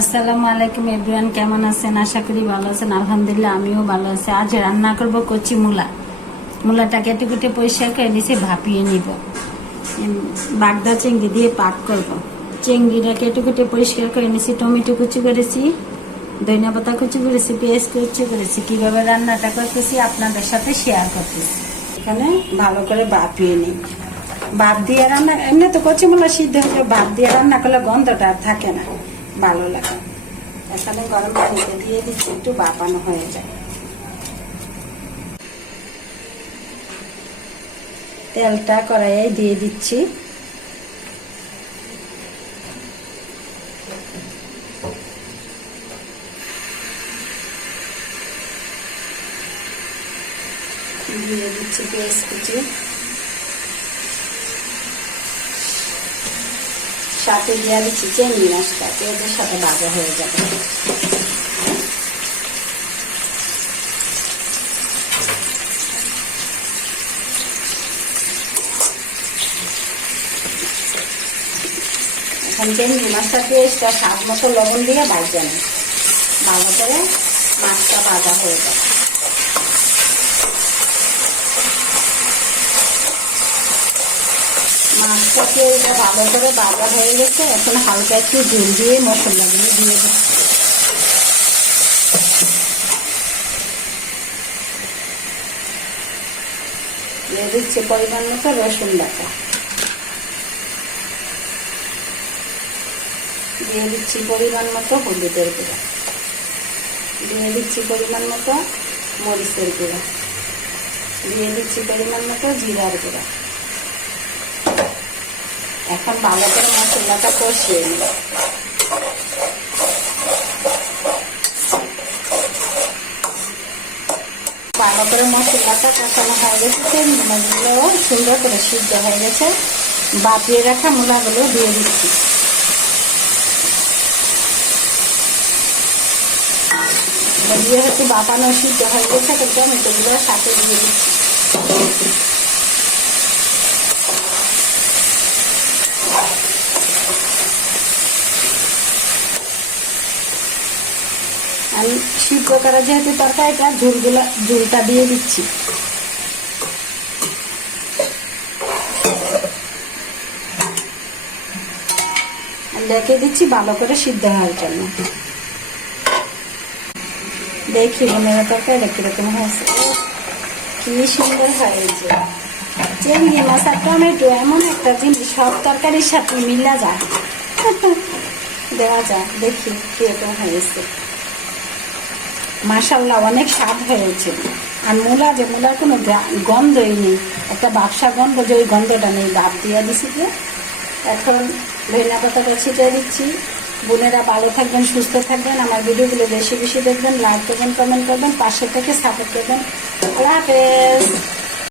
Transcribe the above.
আসসালামু আলাইকুম এভরিওয়ান, কেমন আছেন? আশা করি ভালো আছেন। আলহামদুলিল্লাহ আমিও ভালো আছি। আজ রান্না করব কচি মূলাটা কেটে কেটে পরিষ্কার করে নিচে ভাপিয়ে নিব। বাগদা চিংড়ি দিয়ে পাক করব। চিংড়িটা কেটে কেটে পরিষ্কার করে নিয়েছি, টমেটো কুচি করেছি, ধনিয়া পাতা কুচি করেছি, পেঁয়াজ কুচি করেছি। কিভাবে রান্নাটা করতেছি আপনাদের সাথে শেয়ার করতেছি। এখানে ভালো করে ভাপিয়ে নিই। ভাত দিয়ে রান্না, এমনি তো কচি মূলা সিদ্ধ হলে ভাত দিয়ে রান্না করলে গন্ধটা আর থাকে না, ভালো লাগে। এখানে গরম পানিতে দিয়ে দিচ্ছি, একটু ভাপানো হয়ে যায়। তেলটা কড়াইয়ে দিয়ে দিচ্ছি। দিয়ে দিচ্ছি পেঁয়াজ কুচি, সাথে দিয়ে দিচ্ছি চিংড়ি মাছটা, পেঁয়াজের সাথে ভাজা হয়ে যাবে। এখন চিংড়ি মাছটা পেঁয়াজটা স্বাদ মতো লবণ দিয়ে ভাজা নেই, ভালো করে মাছটা ভাজা হয়ে যাবে। মাছটা পেঁয়াজটা ভালো করে ভাজা হয়ে গেছে। এখন হালকা একটু ঝোল দিয়ে মশলাগুলো দিয়ে দিচ্ছি। দিয়ে দিচ্ছি পরিমাণ মতো রসুন বাটা, দিয়ে দিচ্ছি পরিমাণ মতো হলুদের গুঁড়া, দিয়ে দিচ্ছি পরিমাণ মতো মরিচের গুঁড়া, দিয়ে দিচ্ছি পরিমাণ মতো জিরার গুঁড়া। এখন ভালো করে মশলাটা কষিয়ে নিই। ভালো করে মশলাটা কষানো হয়ে গেছে, চিংড়ি মাছগুলো সুন্দর করে সিদ্ধ হয়ে গেছে। ভাপিয়ে রাখা মূলাগুলো দিয়ে দিচ্ছি। যেহেতু বাপানো সিদ্ধ হয়ে গেছে, টমেটোগুলো সাথে দিয়ে দিচ্ছি। আমি সিদ্ধ করা যেহেতু তরকারিটা, ঝোলটা দিয়ে দিচ্ছি। ঢেকে দিচ্ছি ভালো করে সিদ্ধ হওয়ার জন্য। দেখি বোনেরা তরকারিটা কিরকম হয়েছে, কি সুন্দর হয়েছে। চিংড়ি মাছ আর টমেটো এমন একটা জিনিস, সব তরকারির সাথে মিলা যায়, দেওয়া যায়। দেখি কিরকম হয়েছে। মাশাআল্লাহ অনেক স্বাদ হয়েছে। আর মূলার কোনো গন্ধই নেই, একটা বাক্সা গন্ধ, যে ওই গন্ধটা নেই। ভাত দিয়ে দিছি যে এখন ধনিয়া পাতাটা ছিটিয়ে দিচ্ছি। বোনেরা ভালো থাকবেন, সুস্থ থাকবেন। আমার ভিডিওগুলো বেশি বেশি দেখবেন, লাইক করবেন, কমেন্ট করবেন, পাশে থেকে সাপোর্ট করবেন। আল্লাহ হাফেজ।